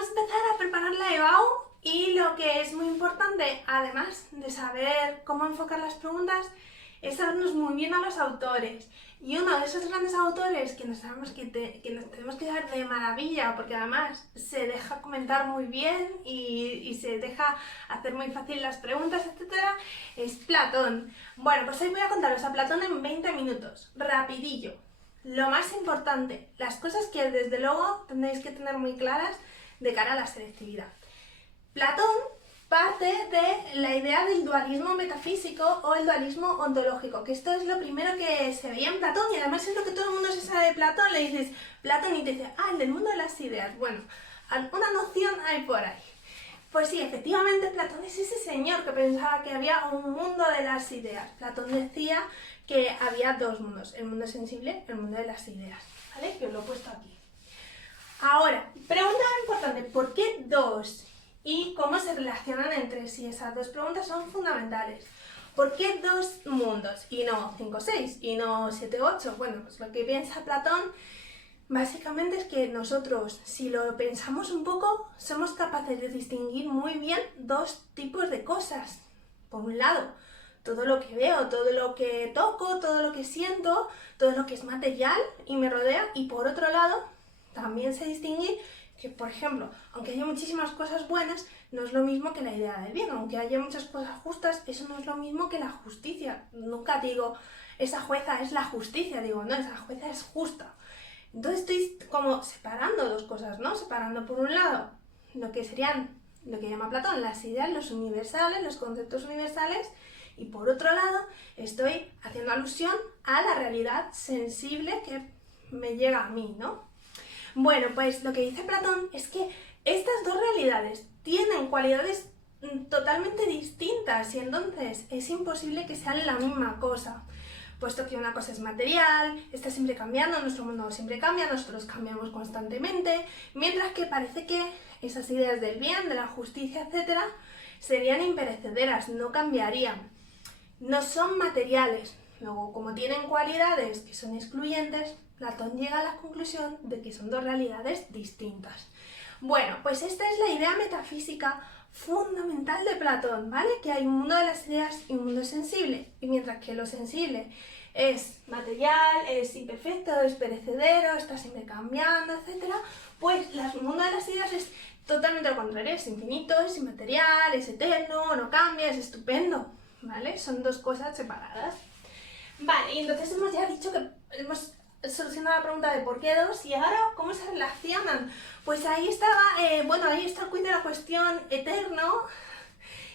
vamos a empezar a preparar la EBAU y lo que es muy importante, además de saber cómo enfocar las preguntas, es sabernos muy bien a los autores. Y uno de esos grandes autores que nos tenemos que dar de maravilla, porque además se deja comentar muy bien y se deja hacer muy fácil las preguntas, etcétera, es Platón. Bueno, pues hoy voy a contaros a Platón en 20 minutos, rapidillo. Lo más importante, las cosas que desde luego tendréis que tener muy claras de cara a la selectividad. Platón parte de la idea del dualismo metafísico o el dualismo ontológico, que esto es lo primero que se veía en Platón y además es lo que todo el mundo se sabe de Platón. Le dices Platón y te dice, el del mundo de las ideas. Bueno, una noción hay por ahí. Pues sí, efectivamente Platón es ese señor que pensaba que había un mundo de las ideas. Platón decía que había dos mundos, el mundo sensible y el mundo de las ideas, ¿vale? Que os lo he puesto aquí. Ahora, pregunta importante, ¿por qué dos? Y cómo se relacionan entre sí. Esas dos preguntas son fundamentales. ¿Por qué dos mundos? Y no 5 o 6, y no 7 o 8. Bueno, pues lo que piensa Platón básicamente es que nosotros, si lo pensamos un poco, somos capaces de distinguir muy bien dos tipos de cosas. Por un lado, todo lo que veo, todo lo que toco, todo lo que siento, todo lo que es material y me rodea. Y por otro lado, también sé distinguir que, por ejemplo, aunque haya muchísimas cosas buenas, no es lo mismo que la idea del bien. Aunque haya muchas cosas justas, eso no es lo mismo que la justicia. Nunca digo, esa jueza es la justicia, digo, no, esa jueza es justa. Entonces estoy como separando dos cosas, ¿no? Separando por un lado lo que serían, lo que llama Platón, las ideas, los universales, los conceptos universales, y por otro lado estoy haciendo alusión a la realidad sensible que me llega a mí, ¿no? Bueno, pues lo que dice Platón es que estas dos realidades tienen cualidades totalmente distintas y entonces es imposible que sean la misma cosa, puesto que una cosa es material, está siempre cambiando, nuestro mundo siempre cambia, nosotros cambiamos constantemente, mientras que parece que esas ideas del bien, de la justicia, etcétera, serían imperecederas, no cambiarían, no son materiales. Luego, como tienen cualidades que son excluyentes, Platón llega a la conclusión de que son dos realidades distintas. Bueno, pues esta es la idea metafísica fundamental de Platón, ¿vale? Que hay un mundo de las ideas y un mundo sensible. Y mientras que lo sensible es material, es imperfecto, es perecedero, está siempre cambiando, etc., pues el mundo de las ideas es totalmente lo contrario, es infinito, es inmaterial, es eterno, no cambia, es estupendo, ¿vale? Son dos cosas separadas. Vale, y entonces hemos ya dicho que hemos solucionado la pregunta de por qué dos, y ahora ¿cómo se relacionan? Pues ahí estaba, ahí está el quid de la cuestión, eterno,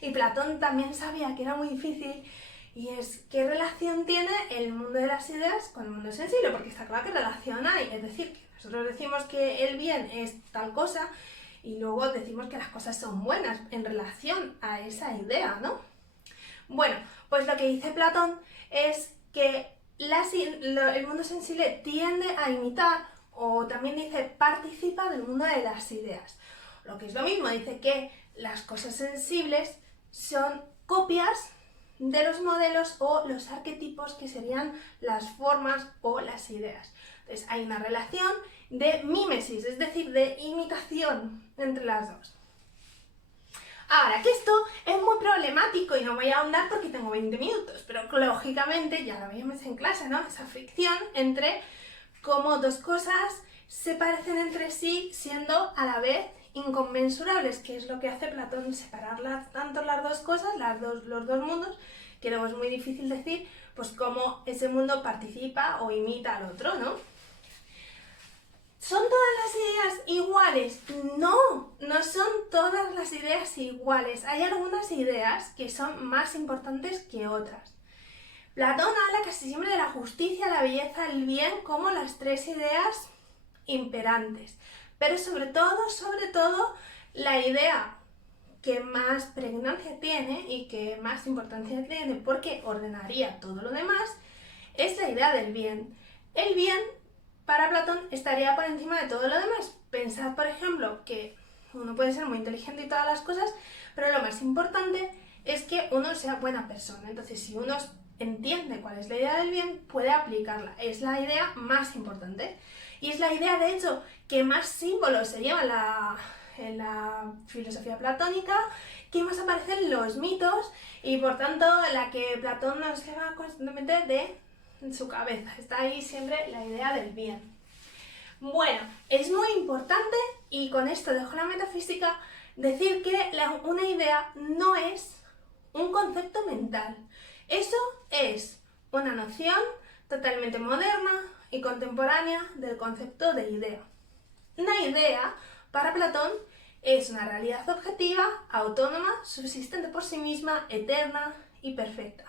y Platón también sabía que era muy difícil, y es ¿qué relación tiene el mundo de las ideas con el mundo sensible? Porque está claro que relación hay, es decir, que nosotros decimos que el bien es tal cosa, y luego decimos que las cosas son buenas en relación a esa idea, ¿no? Bueno, pues lo que dice Platón es que el mundo sensible tiende a imitar, o también dice participa del mundo de las ideas. Lo que es lo mismo, dice que las cosas sensibles son copias de los modelos o los arquetipos que serían las formas o las ideas. Entonces hay una relación de mímesis, es decir, de imitación entre las dos. Ahora, que esto es muy problemático y no voy a ahondar porque tengo 20 minutos, pero lógicamente ya lo veíamos en clase, ¿no? Esa fricción entre cómo dos cosas se parecen entre sí siendo a la vez inconmensurables, que es lo que hace Platón, separar tanto las dos cosas, los dos mundos, que luego es muy difícil decir pues cómo ese mundo participa o imita al otro, ¿no? ¿Son todas las ideas iguales? No, no son todas las ideas iguales. Hay algunas ideas que son más importantes que otras. Platón habla casi siempre de la justicia, la belleza, el bien como las tres ideas imperantes. Pero sobre todo, la idea que más pregnancia tiene y que más importancia tiene porque ordenaría todo lo demás es la idea del bien. El bien para Platón estaría por encima de todo lo demás. Pensad, por ejemplo, que uno puede ser muy inteligente y todas las cosas, pero lo más importante es que uno sea buena persona. Entonces, si uno entiende cuál es la idea del bien, puede aplicarla. Es la idea más importante. Y es la idea, de hecho, que más símbolos se lleva en la filosofía platónica, que más aparecen los mitos y por tanto la que Platón nos lleva constantemente de su cabeza. Está ahí siempre la idea del bien. Bueno, es muy importante, y con esto dejo la metafísica, decir que una idea no es un concepto mental. Eso es una noción totalmente moderna y contemporánea del concepto de idea. Una idea, para Platón, es una realidad objetiva, autónoma, subsistente por sí misma, eterna y perfecta.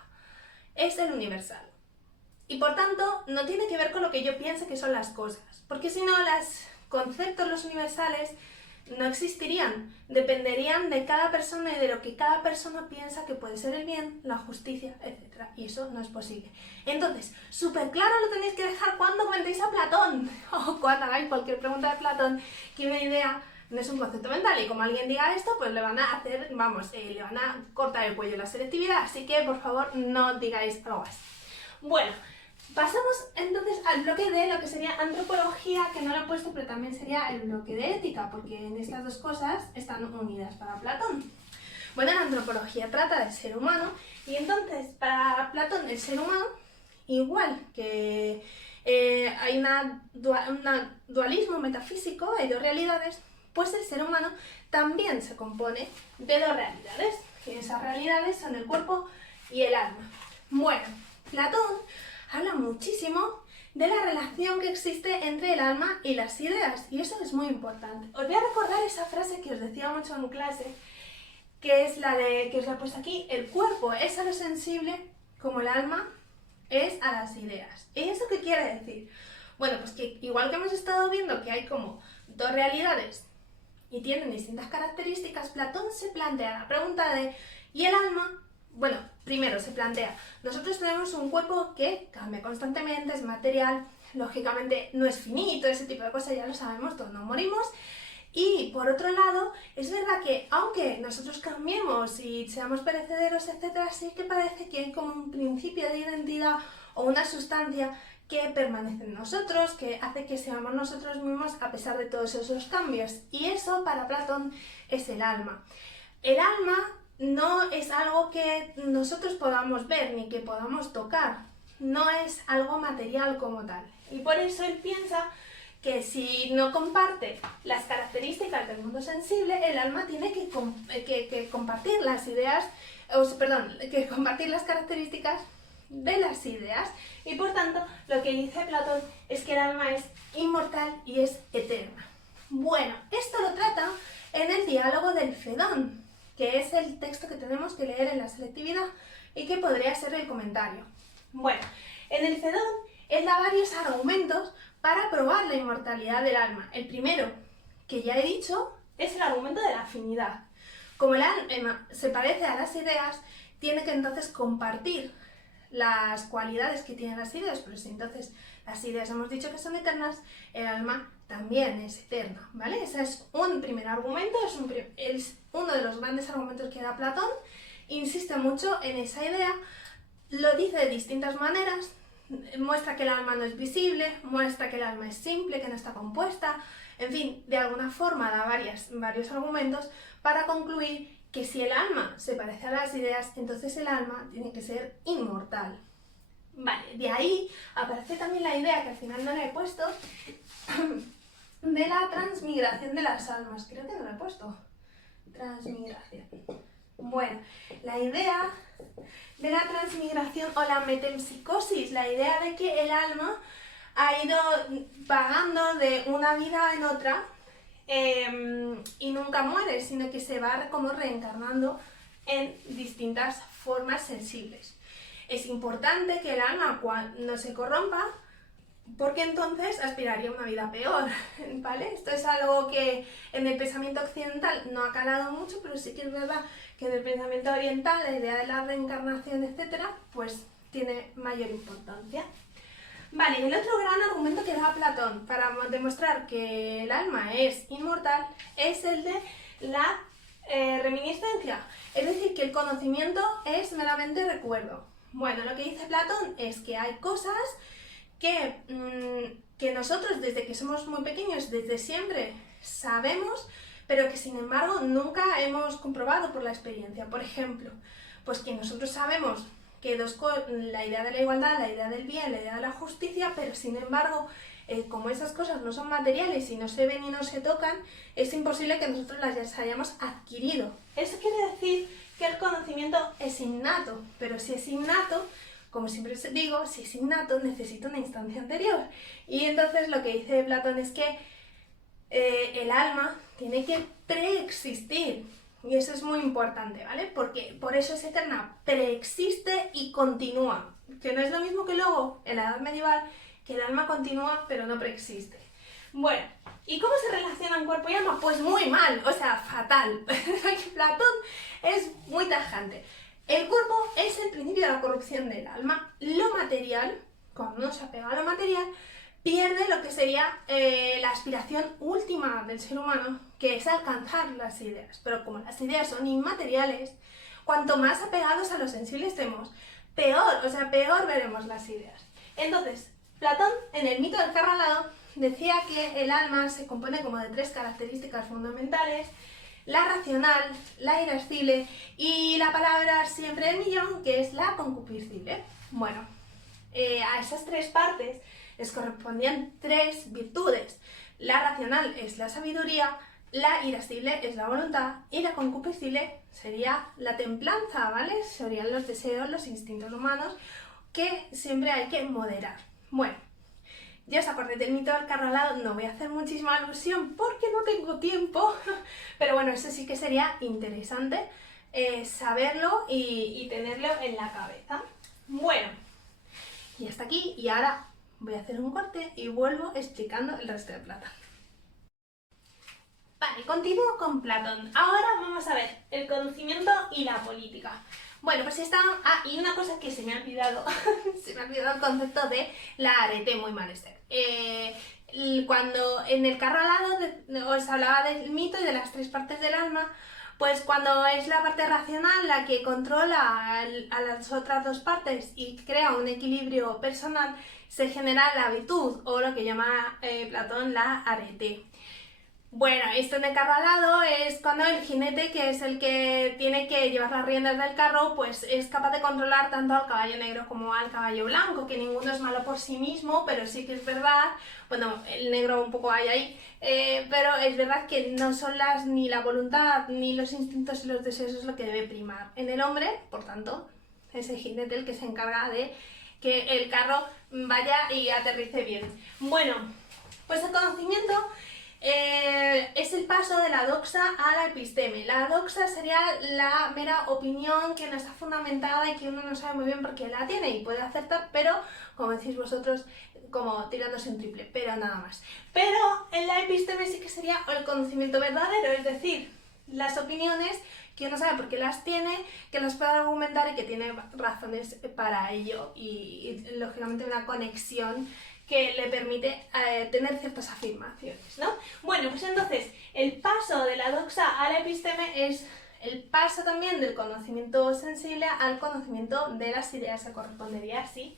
Es el universal. Y por tanto, no tiene que ver con lo que yo piense que son las cosas, porque si no, los conceptos, los universales, no existirían, dependerían de cada persona y de lo que cada persona piensa que puede ser el bien, la justicia, etc. Y eso no es posible. Entonces, súper claro lo tenéis que dejar cuando comentéis a Platón o cuando hagáis cualquier pregunta de Platón, que una idea no es un concepto mental, y como alguien diga esto, pues le van a hacer, le van a cortar el cuello la selectividad, así que por favor no digáis algo así. Bueno, pasamos entonces al bloque de lo que sería antropología, que no lo he puesto, pero también sería el bloque de ética, porque en estas dos cosas están unidas para Platón. Bueno, la antropología trata del ser humano, y entonces para Platón el ser humano, igual que hay un dualismo metafísico, hay dos realidades, pues el ser humano también se compone de dos realidades, y esas realidades son el cuerpo y el alma. Bueno, Platón habla muchísimo de la relación que existe entre el alma y las ideas, y eso es muy importante. Os voy a recordar esa frase que os decía mucho en clase, que es la que os la he puesto aquí: el cuerpo es a lo sensible como el alma es a las ideas. ¿Y eso qué quiere decir? Bueno, pues que igual que hemos estado viendo que hay como dos realidades y tienen distintas características, Platón se plantea la pregunta de ¿y el alma? Bueno, primero se plantea, nosotros tenemos un cuerpo que cambia constantemente, es material, lógicamente no es finito, ese tipo de cosas ya lo sabemos, todos nos morimos. Y por otro lado, es verdad que aunque nosotros cambiemos y seamos perecederos, etcétera, sí que parece que hay como un principio de identidad o una sustancia que permanece en nosotros, que hace que seamos nosotros mismos a pesar de todos esos cambios. Y eso para Platón es el alma. El alma no es algo que nosotros podamos ver ni que podamos tocar, no es algo material como tal. Y por eso él piensa que si no comparte las características del mundo sensible, el alma tiene que compartir las ideas, que compartir las características de las ideas, y por tanto lo que dice Platón es que el alma es inmortal y es eterna. Bueno, esto lo trata en el diálogo del Fedón, que es el texto que tenemos que leer en la selectividad y que podría ser el comentario. Bueno, en el Fedón él da varios argumentos para probar la inmortalidad del alma. El primero, que ya he dicho, es el argumento de la afinidad. Como el alma se parece a las ideas, tiene que entonces compartir las cualidades que tienen las ideas, pero si entonces las ideas hemos dicho que son eternas, el alma también es eterna, ¿vale? Ese es un primer argumento, es uno de los grandes argumentos que da Platón, insiste mucho en esa idea, lo dice de distintas maneras, muestra que el alma no es visible, muestra que el alma es simple, que no está compuesta, en fin, de alguna forma da varios argumentos para concluir que si el alma se parece a las ideas, entonces el alma tiene que ser inmortal. Vale, de ahí aparece también la idea, que al final no la he puesto, de la transmigración de las almas. Creo que no la he puesto. Transmigración. Bueno, la idea de la transmigración o la metempsicosis, la idea de que el alma ha ido vagando de una vida en otra y nunca muere, sino que se va como reencarnando en distintas formas sensibles. Es importante que el alma no se corrompa, porque entonces aspiraría a una vida peor, ¿vale? Esto es algo que en el pensamiento occidental no ha calado mucho, pero sí que es verdad que en el pensamiento oriental la idea de la reencarnación, etcétera, pues tiene mayor importancia. Vale, y el otro gran argumento que da Platón para demostrar que el alma es inmortal es el de la reminiscencia, es decir, que el conocimiento es meramente recuerdo. Bueno, lo que dice Platón es que hay cosas que nosotros desde que somos muy pequeños, desde siempre sabemos, pero que sin embargo nunca hemos comprobado por la experiencia. Por ejemplo, pues que nosotros sabemos que la idea de la igualdad, la idea del bien, la idea de la justicia, pero sin embargo, como esas cosas no son materiales y no se ven y no se tocan, es imposible que nosotros las hayamos adquirido. Eso quiere decir que el conocimiento es innato, pero si es innato, como siempre os digo, si es innato necesita una instancia anterior. Y entonces lo que dice Platón es que el alma tiene que preexistir. Y eso es muy importante, ¿vale? Porque por eso es eterna, preexiste y continúa. Que no es lo mismo que luego, en la edad medieval, que el alma continúa pero no preexiste. Bueno, ¿y cómo se relacionan cuerpo y alma? Pues muy mal, o sea, fatal. Platón es muy tajante. El cuerpo es el principio de la corrupción del alma. Lo material, cuando uno se apega a lo material, pierde lo que sería la aspiración última del ser humano, que es alcanzar las ideas. Pero como las ideas son inmateriales, cuanto más apegados a lo sensible estemos, peor, o sea, peor veremos las ideas. Entonces, Platón, en el mito del carro alado, decía que el alma se compone como de 3 características fundamentales: la racional, la irascible y la palabra siempre del millón, que es la concupiscible. Bueno, a esas 3 partes les correspondían 3 virtudes. La racional es la sabiduría, la irascible es la voluntad y la concupiscible sería la templanza, ¿vale? Serían los deseos, los instintos humanos que siempre hay que moderar. Bueno, ya os acordáis del mito del carro alado, no voy a hacer muchísima alusión porque no tengo tiempo, pero bueno, eso sí que sería interesante saberlo y tenerlo en la cabeza. Bueno, y hasta aquí, y ahora voy a hacer un corte y vuelvo explicando el resto de Platón. Vale, continúo con Platón. Ahora vamos a ver el conocimiento y la política. Bueno, pues está... Ah, y una cosa que se me ha olvidado, se me ha olvidado el concepto de la arete muy mal este. Cuando en el carro alado os hablaba del mito y de las 3 partes del alma, pues cuando es la parte racional la que controla a las otras 2 partes y crea un equilibrio personal, se genera la virtud, o lo que llama Platón la arete. Bueno, esto en el carro alado es cuando el jinete, que es el que tiene que llevar las riendas del carro, pues es capaz de controlar tanto al caballo negro como al caballo blanco, que ninguno es malo por sí mismo, pero sí que es verdad, bueno, el negro un poco hay ahí, pero es verdad que no son ni la voluntad, ni los instintos y los deseos es lo que debe primar. En el hombre, por tanto, es el jinete el que se encarga de que el carro vaya y aterrice bien. Bueno, pues el conocimiento... es el paso de la doxa a la episteme. La doxa sería la mera opinión que no está fundamentada y que uno no sabe muy bien por qué la tiene y puede acertar, pero, como decís vosotros, como tirándose un triple, pero nada más. Pero en la episteme sí que sería el conocimiento verdadero, es decir, las opiniones que uno sabe por qué las tiene, que las puede argumentar y que tiene razones para ello y lógicamente una conexión que le permite tener ciertas afirmaciones, ¿no? Bueno, pues entonces, el paso de la doxa a la episteme es el paso también del conocimiento sensible al conocimiento de las ideas, se correspondería así.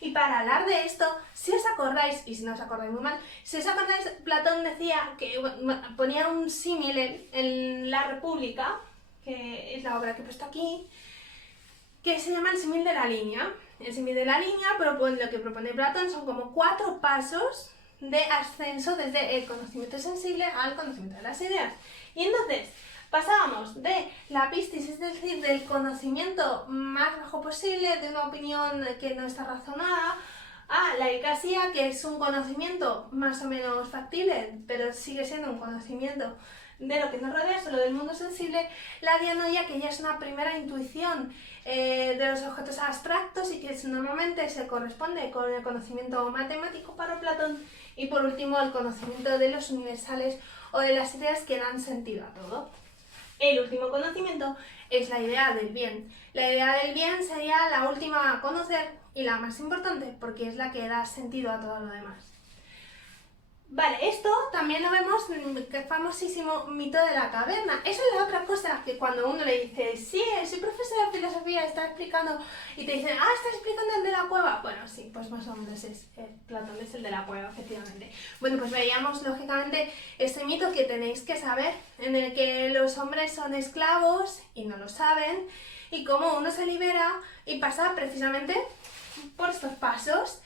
Y para hablar de esto, si os acordáis, y si no os acordáis muy mal, si os acordáis, Platón decía que ponía un símil en La República, que es la obra que he puesto aquí, que se llama el símil de la línea. El símil de la línea, lo que propone Platón son como 4 pasos de ascenso desde el conocimiento sensible al conocimiento de las ideas. Y entonces pasábamos de la pistis, es decir, del conocimiento más bajo posible, de una opinión que no está razonada, a la eicasía, que es un conocimiento más o menos factible, pero sigue siendo un conocimiento de lo que nos rodea, solo del mundo sensible. La dianoia, que ya es una primera intuición de los objetos abstractos y que normalmente se corresponde con el conocimiento matemático para Platón. Y por último, el conocimiento de los universales o de las ideas que dan sentido a todo. El último conocimiento es la idea del bien. La idea del bien sería la última a conocer y la más importante porque es la que da sentido a todo lo demás. Vale, esto también lo vemos en el famosísimo mito de la caverna. Esa es la otra cosa, que cuando uno le dice, sí, soy profesora de filosofía, está explicando, y te dicen, estás explicando el de la cueva. Bueno, sí, pues más o menos es Platón es el de la cueva, efectivamente. Bueno, pues veíamos lógicamente este mito que tenéis que saber, en el que los hombres son esclavos y no lo saben, y cómo uno se libera y pasa precisamente por estos pasos.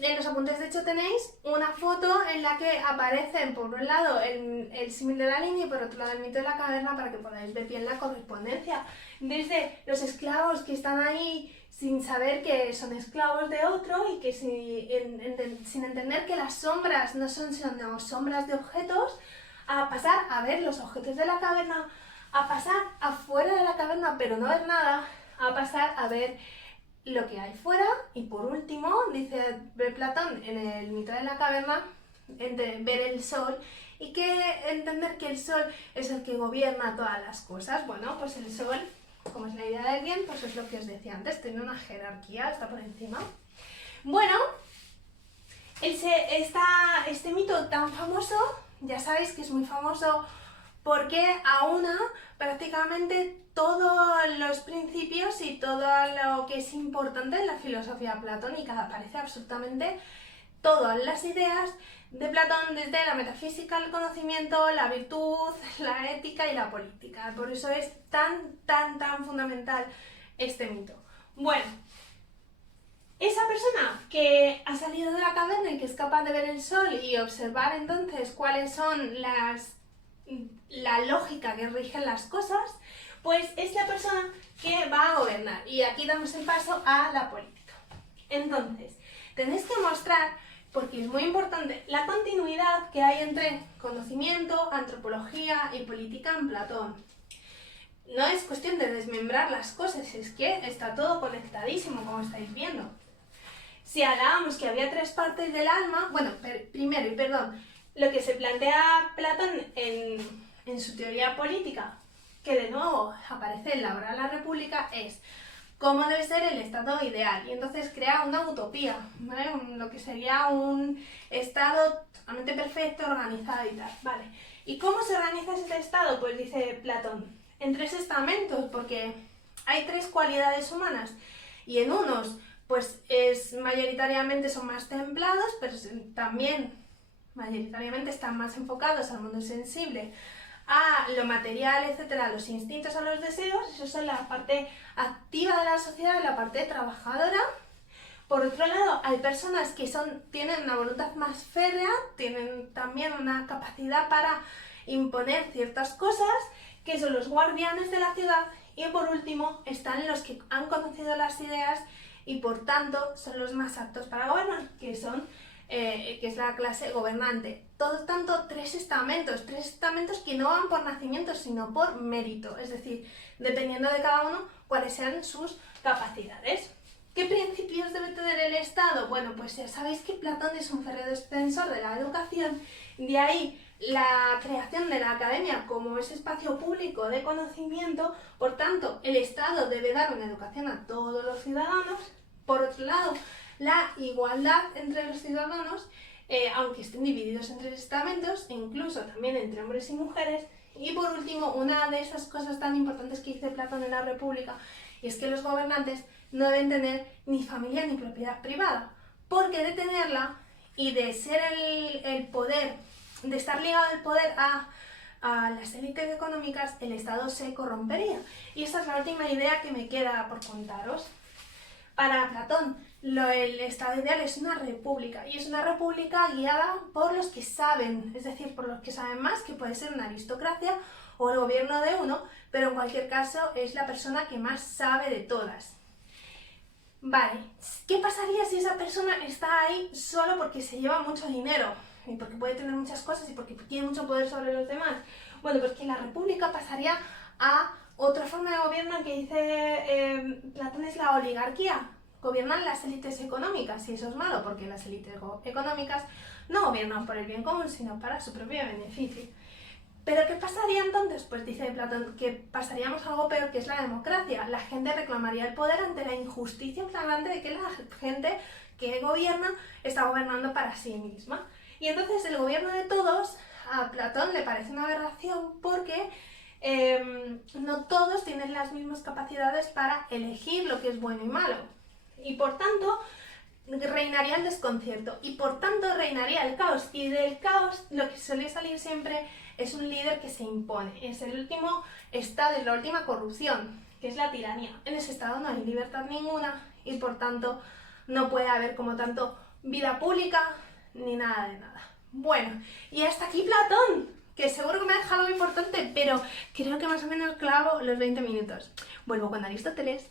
En los apuntes, de hecho, tenéis una foto en la que aparecen por un lado el símil de la línea y por otro lado el mito de la caverna, para que podáis ver bien la correspondencia. Desde los esclavos que están ahí sin saber que son esclavos de otro y que sin entender que las sombras no son sino sombras de objetos, a pasar a ver los objetos de la caverna, a pasar afuera de la caverna pero no ver nada, a pasar a ver lo que hay fuera. Y por último, dice Platón en el mito de la caverna, ver el sol y entender que el sol es el que gobierna todas las cosas. Bueno, pues el sol, como es la idea del bien, pues es lo que os decía antes, tiene una jerarquía, está por encima. Bueno, este mito tan famoso, ya sabéis que es muy famoso porque aúna prácticamente todos los principios y todo lo que es importante en la filosofía platónica. Aparece absolutamente todas las ideas de Platón, desde la metafísica, el conocimiento, la virtud, la ética y la política. Por eso es tan fundamental este mito. Bueno, esa persona que ha salido de la caverna y que es capaz de ver el sol y observar entonces cuáles son la lógica que rigen las cosas, pues es la persona que va a gobernar. Y aquí damos el paso a la política. Entonces, tenéis que mostrar, porque es muy importante, la continuidad que hay entre conocimiento, antropología y política en Platón. No es cuestión de desmembrar las cosas, es que está todo conectadísimo, como estáis viendo. Si hablábamos que había tres partes del alma, bueno, primero, lo que se plantea Platón en su teoría política, que de nuevo aparece en la obra de la República, es cómo debe ser el estado ideal. Y entonces crea una utopía, ¿vale? Lo que sería un estado totalmente perfecto, organizado y tal, ¿vale? ¿Y cómo se organiza ese estado? Pues dice Platón, en tres estamentos, porque hay tres cualidades humanas, y en unos pues mayoritariamente son más templados, pero también mayoritariamente están más enfocados al mundo sensible, a lo material, etcétera, a los instintos, a los deseos. Eso es la parte activa de la sociedad, la parte trabajadora. Por otro lado, hay personas que tienen una voluntad más férrea, tienen también una capacidad para imponer ciertas cosas, que son los guardianes de la ciudad. Y por último, están los que han conocido las ideas y por tanto son los más aptos para gobernar, que es la clase gobernante. Todo tanto tres estamentos que no van por nacimiento, sino por mérito, es decir, dependiendo de cada uno cuáles sean sus capacidades. ¿Qué principios debe tener el Estado? Bueno, pues ya sabéis que Platón es un férreo defensor de la educación, de ahí la creación de la academia como ese espacio público de conocimiento. Por tanto, el Estado debe dar una educación a todos los ciudadanos. Por otro lado, la igualdad entre los ciudadanos, aunque estén divididos en tres estamentos, e incluso también entre hombres y mujeres. Y por último, una de esas cosas tan importantes que dice Platón en la República, y es que los gobernantes no deben tener ni familia ni propiedad privada, porque de tenerla y de ser el poder, de estar ligado el poder a las élites económicas, el Estado se corrompería. Y esta es la última idea que me queda por contaros. Para Platón, el estado ideal es una república, y es una república guiada por los que saben, es decir, por los que saben más, que puede ser una aristocracia o el gobierno de uno, pero en cualquier caso es la persona que más sabe de todas. Vale, ¿qué pasaría si esa persona está ahí solo porque se lleva mucho dinero y porque puede tener muchas cosas y porque tiene mucho poder sobre los demás? Bueno, pues que la república pasaría a otra forma de gobierno que dice Platón, es la oligarquía. Gobiernan las élites económicas, y eso es malo porque las élites económicas no gobiernan por el bien común, sino para su propio beneficio. ¿Pero qué pasaría entonces? Pues dice Platón que pasaríamos a algo peor, que es la democracia. La gente reclamaría el poder ante la injusticia flagrante de que la gente que gobierna está gobernando para sí misma. Y entonces el gobierno de todos a Platón le parece una aberración porque no todos tienen las mismas capacidades para elegir lo que es bueno y malo. Y por tanto reinaría el desconcierto y por tanto reinaría el caos. Y del caos lo que suele salir siempre es un líder que se impone. Es el último estado, es la última corrupción, que es la tiranía. En ese estado no hay libertad ninguna y por tanto no puede haber como tanto vida pública ni nada de nada. Bueno, y hasta aquí Platón, que seguro que me ha dejado algo importante, pero creo que más o menos clavo los 20 minutos. Vuelvo con Aristóteles.